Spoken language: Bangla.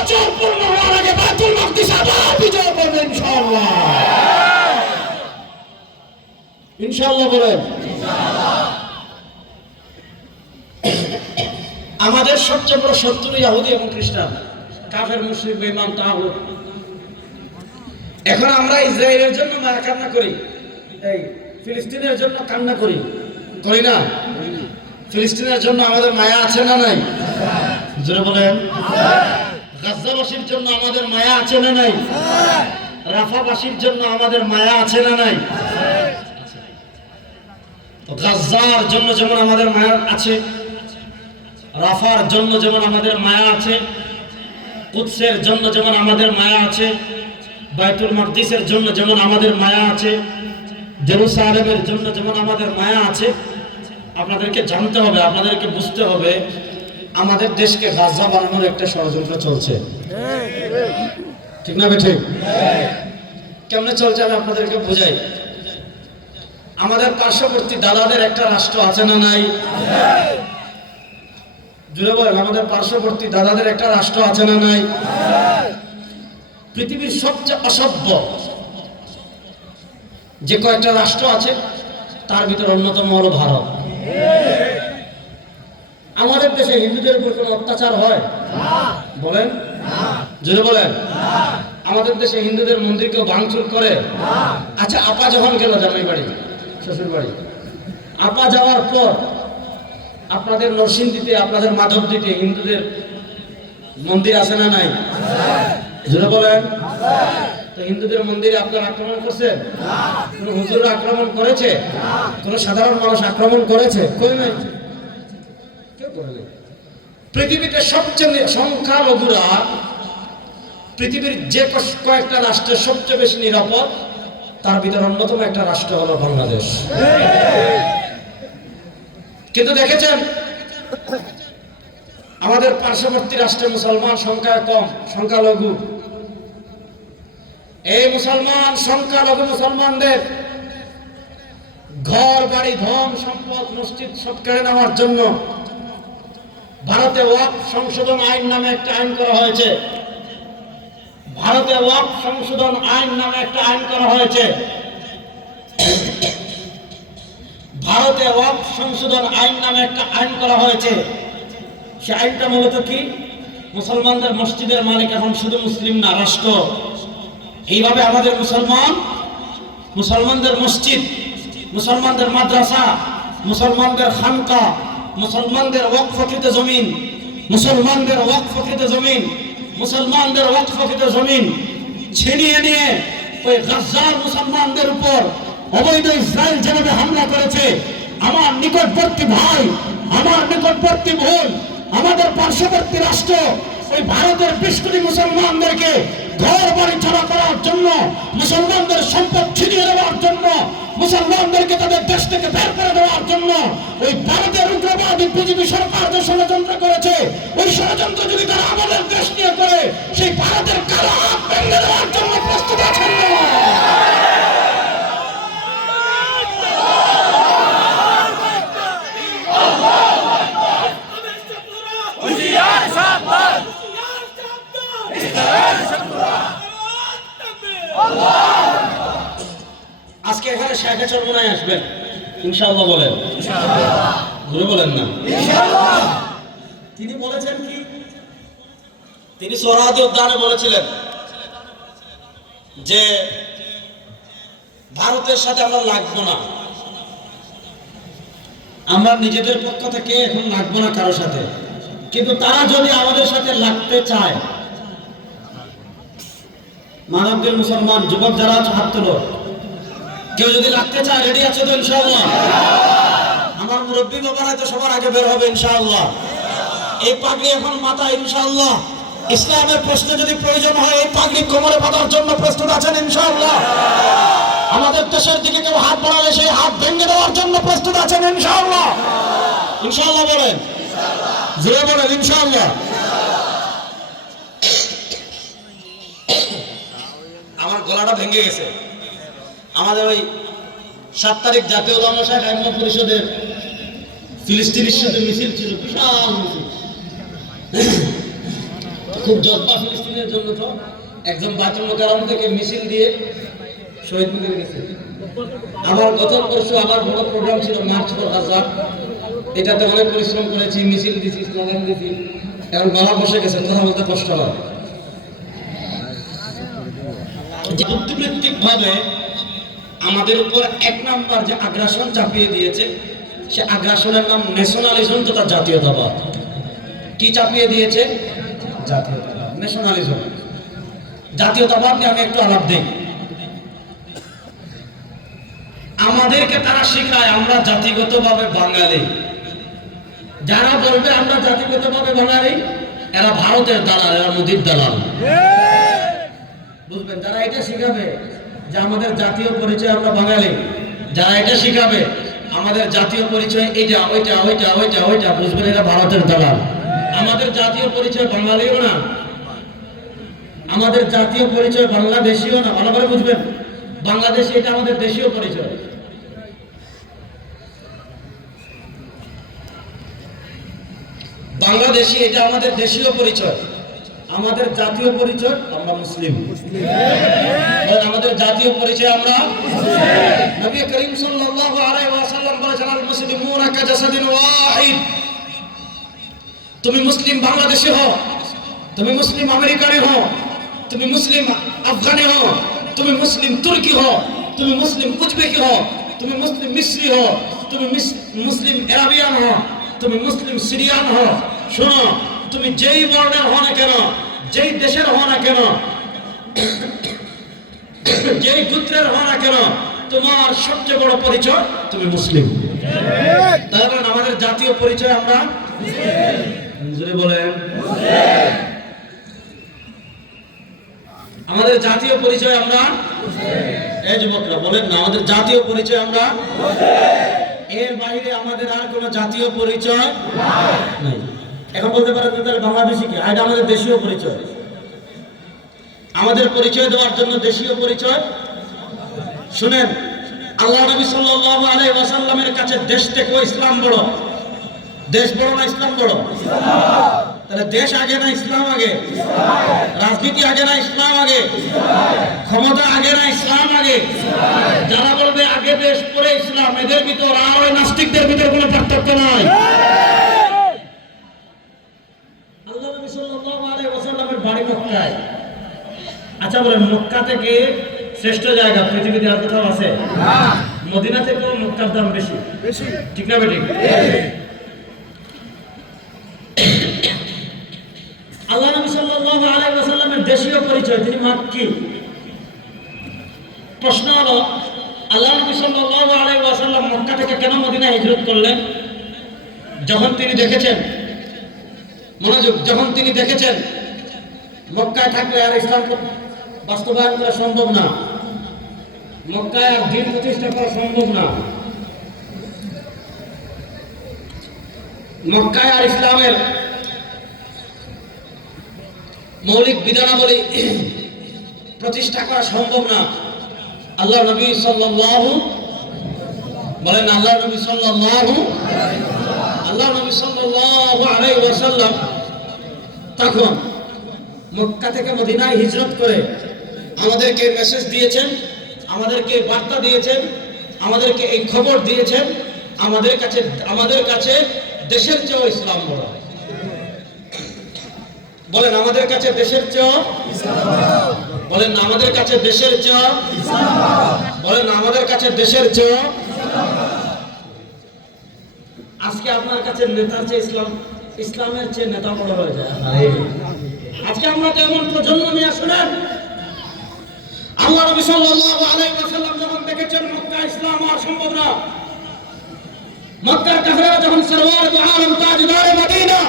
বছর পূর্ণ হওয়ার আগে বাইতুল মাকদিস আবার বিজয় করবে ইনশাআল্লাহ। ইনশাআল্লাহ বলেন। আমাদের সবচেয়ে বড় শত্রু ইহুদি এবং খ্রিস্টান, কাফের, মুশরিক, বেঈমান, তাগুত। এখন আমরা ইসরায়েলের জন্য মায়া কান্না করি, এই ফিলিস্তিনের জন্য কান্না করি, করি না? ফিলিস্তিনের জন্য আমাদের মায়া আছে না নাই? জোরে বলেন। গাজাবাসীর জন্য আমাদের মায়া আছে না নাই? রাফাবাসীর জন্য আমাদের মায়া আছে না নাই? গাজার জন্য যেমন আমাদের মায়া আছে, রাফার জন্য যেমন আমাদের মায়া আছে, কুদসের জন্য যেমন আমাদের মায়া আছে, বাইতুল মাকদিসের জন্য যেমন আমাদের মায়া আছে, জেরুসালেমের জন্য যেমন আমাদের মায়া আছে, আপনাদেরকে জানতে হবে, আপনাদেরকে বুঝতে হবে, আমাদের দেশকে গাজা বানানোর একটা ষড়যন্ত্র চলছে। ঠিক না বেঠিক? কেমনে চলছে আমি আপনাদেরকে বুঝাই। আমাদের পার্শ্ববর্তী দাদাদের একটা রাষ্ট্র আছে না নাই? জুড়ে বলেন, আমাদের পার্শ্ববর্তী দাদাদের একটা রাষ্ট্র আছে না নাই? পৃথিবীর সবচেয়ে অসভ্য যে কয়েকটা রাষ্ট্র আছে তার ভিতরে অন্যতম হলো ভারত। আমাদের দেশে হিন্দুদের উপর কোনো অত্যাচার হয়? বলেন, জুড়ে বলেন। আমাদের দেশে হিন্দুদের মন্দির কেউ ভাঙচুর করে? আচ্ছা, আপা যখন গেল জামাই বাড়ি, শ্বশুর বাড়ি, আপা যাওয়ার পর আপনাদের নরসিংদীতে, আপনাদের মাধবদীতে হিন্দুদের মন্দির আছে না নাই? জুড়ে বলেন। তো হিন্দুদের মন্দিরে আপনারা আক্রমণ করছেন? কোন হুজুর আক্রমণ করেছে? কোন সাধারণ মানুষ আক্রমণ করেছে? কই নাই, কেউ করে নাই। পৃথিবীতে সবচেয়ে সংখ্যালঘুরা পৃথিবীর যে কয়েকটা রাষ্ট্রের সবচেয়ে বেশি নিরাপদ, তার ভিতরে অন্যতম একটা রাষ্ট্র হলো বাংলাদেশ। কিন্তু দেখেছেন আমাদের পার্শ্ববর্তী রাষ্ট্রে মুসলমান সংখ্যা কম, সংখ্যালঘু। এই মুসলমান সংখ্যালঘু মুসলমানদের ঘর বাড়ি, ধন সম্পদ, মসজিদ সব কেড়ে নেওয়ার জন্য ভারতে ওয়াকফ সংশোধন আইন নামে একটা আইন করা হয়েছে। ভারতে ওয়াকফ সংশোধন আইন নামে একটা আইন করা হয়েছে। ভারতে ওয়াকফ সংশোধন আইন নামে একটা আইন করা হয়েছে। সে আইনটা মূলত কি? মুসলমানদের মসজিদের মালিক এখন শুধু মুসলিম না, রাষ্ট্র। এইভাবে আমাদের মুসলমানদের মসজিদ, মুসলমানদের মাদ্রাসা, মুসলমানদের খানকা, মুসলমানদের ওয়াকফকৃত জমিন, মুসলমানদের ওয়াকফকৃত জমিন, মুসলমানদের ওয়াকফকৃত জমিন ছিনিয়ে নিয়ে ওই গাজ্জার মুসলমানদের উপর অবৈধ ইসরায়েল যেভাবে হামলা করেছে, আমার নিকটবর্তী ভাই, আমার নিকটবর্তী বোন, আমাদের পার্শ্ববর্তী রাষ্ট্র ওই ভারতের 20 কোটি মুসলমানদেরকে ঘর বাড়ি ছাড়া করার জন্য, মুসলমানদের সম্পদ ছিনিয়ে দেওয়ার জন্য, মুসলমানদেরকে তাদের দেশ থেকে বের করে দেওয়ার জন্য ওই ভারতের উগ্রবাদী বিজেপি সরকার যে ষড়যন্ত্র করেছে, ওই ষড়যন্ত্র যদি তারা আমাদের দেশ নিয়ে করে, সেই ভারতের কালো হাত ভেঙে দেওয়ার জন্য প্রস্তুত আছেন না? আজকে এখানে শেখে চরমনায় আসবেন ইনশাআল্লাহ, বলেন ইনশাআল্লাহ, বলেন না ইনশাআল্লাহ। তিনি বলেছেন কি? তিনি সোহরাওয়ার্দী উদ্যানে বলেছিলেন যে ভারতের সাথে আমরা লাগবো না, আমরা নিজেদের পক্ষ থেকে এখন লাগবো না কারোর সাথে, কিন্তু তারা যদি আমাদের সাথে লাগতে চায়, মানবদের মুসলমান যুবক যারা আছে হাত তোলো, কেউ যদি লাগতে চায় রেডি আছে তো ইনশাআল্লাহ? আমার মুরব্বী বাবারা তো সবার আগে বের হবে ইনশাআল্লাহ। এই পাগড়ি এখন মাথায় ইনশাআল্লাহ। ইসলামের প্রশ্নে যদি প্রয়োজন হয় এই পাগড়ি কোমরে বাঁধার জন্য প্রস্তুত আছেন ইনশাআল্লাহ? আমাদের দেশের দিকে কেউ হাত বাড়ালে সেই হাত ভেঙে দেওয়ার জন্য প্রস্তুত আছেন ইনশাআল্লাহ? ইনশাআল্লাহ বলেন, জোরে বলেন ইনশাআল্লাহ। আমার গলাটা ভেঙে গেছে। আমাদের ওই 7 তারিখ জাতীয় উলামা শাইখ আইম্মা পরিষদের ফিলিস্তিনের সাথে মিছিল ছিল, বিশাল মিছিল। খুব জজবা ফিলিস্তিনের জন্য তো একজন বাইতুল মোকাররম থেকে মিছিল দিয়ে শহীদ মিনারে গেছে। আমার গত পরশু আমার বড় প্রোগ্রাম ছিল মার্চ ফর আজাদ, এটাতে অনেক পরিশ্রম করেছি, মিছিল দিছি, স্লোগান দিছি, এখন গলা বসে গেছে, কথা বলতে কষ্ট হয়। বুদ্ধিবৃত্তিক ভাবে আমাদের উপর এক নাম্বার যে আগ্রাসন চাপিয়ে দিয়েছে, সে আগ্রাসনের নাম ন্যাশনালিজম তথা জাতীয়তাবাদ। কি চাপিয়ে দিয়েছে? জাতীয়তাবাদ, ন্যাশনালিজম। জাতীয়তাবাদ নিয়ে আমি একটু আলাপ দিই। আমাদেরকে তারা শেখায় আমরা জাতিগতভাবে বাঙালি। যারা বলবে আমরা জাতিগতভাবে বাঙালি, এরা ভারতের দালাল, এরা মোদির দালাল। বুঝবেন, যারা এটা শিখাবে যে আমাদের জাতীয় পরিচয় আমরা বাঙালি, যারা এটা শিখাবে আমাদের জাতীয় পরিচয় এটা ওইটা ওইটা ওইটা ওইটা, বুঝবেন এরা ভারতের দালাল। আমাদের জাতীয় পরিচয় বাঙালিও না, আমাদের জাতীয় পরিচয় বাংলাদেশিও না। ভালো করে বুঝবেন, বাংলাদেশি এটা আমাদের দেশীয় পরিচয়। বাংলাদেশি এটা আমাদের দেশীয় পরিচয়। আমাদের জাতীয় পরিচয় আমরা মুসলিম। আমাদের জাতীয় পরিচয় আমরা নবী করিম সাল্লাল্লাহু আলাইহি ওয়াসাল্লাম বলেছেন, আল মুসলিমুনা কাজাসাদিন ওয়াহিদ। তুমি মুসলিম বাংলাদেশি হও, তুমি মুসলিম আমেরিকানি হও, তুমি মুসলিম আফগানি হও, তুমি মুসলিম তুর্কি হও, তুমি মুসলিম উজবেকি হও, তুমি মুসলিম মিশরি হও, তুমি মুসলিম আরাবিয়ান হও, তুমি মুসলিম সিরিয়ান হও, শোনো, তুমি যেই বর্ণের হও না কেন, যেই দেশের হও না কেন, যেই গোত্রের হও না কেন, তোমার সবচেয়ে বড় পরিচয় তুমি মুসলিম। তার মানে আমাদের জাতীয় পরিচয় আমরা জোরে বলেন, আমাদের জাতীয় পরিচয় আমরা, এই যুবকরা বলেন না, আমাদের জাতীয় পরিচয় আমরা, এর বাইরে আমাদের আর কোনো জাতীয় পরিচয় নাই। এখন বলতে পারেন তাহলে বাংলাদেশি কি? এটা আমাদের দেশীয় পরিচয়। আমাদের পরিচয় দেওয়ার জন্য দেশীয় পরিচয়। শুনেন, আল্লাহ নবী সাল্লাল্লাহু আলাইহি ওয়াসাল্লামের কাছে দেশ থেকে ইসলাম বড়। দেশ বড় না ইসলাম বড়? তাহলে দেশ আগে না ইসলাম আগে? রাজনীতি আগে না ইসলাম আগে? ক্ষমতা আগে না ইসলাম আগে? যারা বলবে আগে দেশ পরে ইসলাম, এদের ভিতর আর ওই নাস্তিকদের ভিতর কোনো পার্থক্য নাই। আল্লাহ নবী সাল্লাল্লাহু আলাইহি ওয়াসাল্লামের বাড়ি মক্কায়। আচ্ছা বলেন, মক্কা থেকে শ্রেষ্ঠ জায়গা পৃথিবীতে আর কোথাও আছে? মদিনা থেকেও মক্কার দাম বেশি, ঠিক না বেঠিক? আল্লাহ নবী সাল্লাল্লাহু আলাইহি ওয়াসাল্লামের দেশীয় পরিচয়, তিনি মাক্কি। প্রশ্ন হলো, আল্লাহ নবী সাল্লাল্লাহু আলাইহি ওয়াসাল্লাম মক্কা থেকে কেন মদিনায় হিজরত করলেন? যখন তিনি দেখেছেন, মনোযোগ, যখন তিনি দেখেছেন মক্কায় থাকলে আর ইসলাম বাস্তবায়ন করা সম্ভব না, মক্কায় আর দ্বীন প্রতিষ্ঠা করা সম্ভব না, মক্কায় আর ইসলামের মৌলিক বিধানাবলী প্রতিষ্ঠা করা সম্ভব না। আল্লাহ নবী সাল্লাল্লাহু বলেন, আল্লাহ নবী সাল্লাল্লাহু আলাইহি ওয়াসাল্লাম তখন মক্কা থেকে মদিনায় হিজরত করে আমাদেরকে মেসেজ দিয়েছেন, আমাদেরকে বার্তা দিয়েছেন, আমাদেরকে এই খবর দিয়েছেন, আমাদের কাছে দেশের চেয়েও ইসলাম বড়। বলেন, আমাদের কাছে দেশের চেয়েও ইসলাম। বলেন, আমাদের কাছে দেশের চেয়েও ইসলাম। বলেন, আমাদের কাছে দেশের চেয়েও ইসলাম। আজকে আপনার কাছে নেতার চেয়ে ইসলামের চেয়ে নেতা বড় হয়ে যায়। আজকে আমরা তো এমন প্রজন্ম নিয়ে শুনেন, আল্লাহ নবী সাল্লাল্লাহু আলাইহি ওয়াসাল্লাম যখন দেখেছেন মক্কা ইসলাম আর সম্ভব না, মক্কার কাফেররা যখন সরওয়ার দু আলম তাজদার মদিনা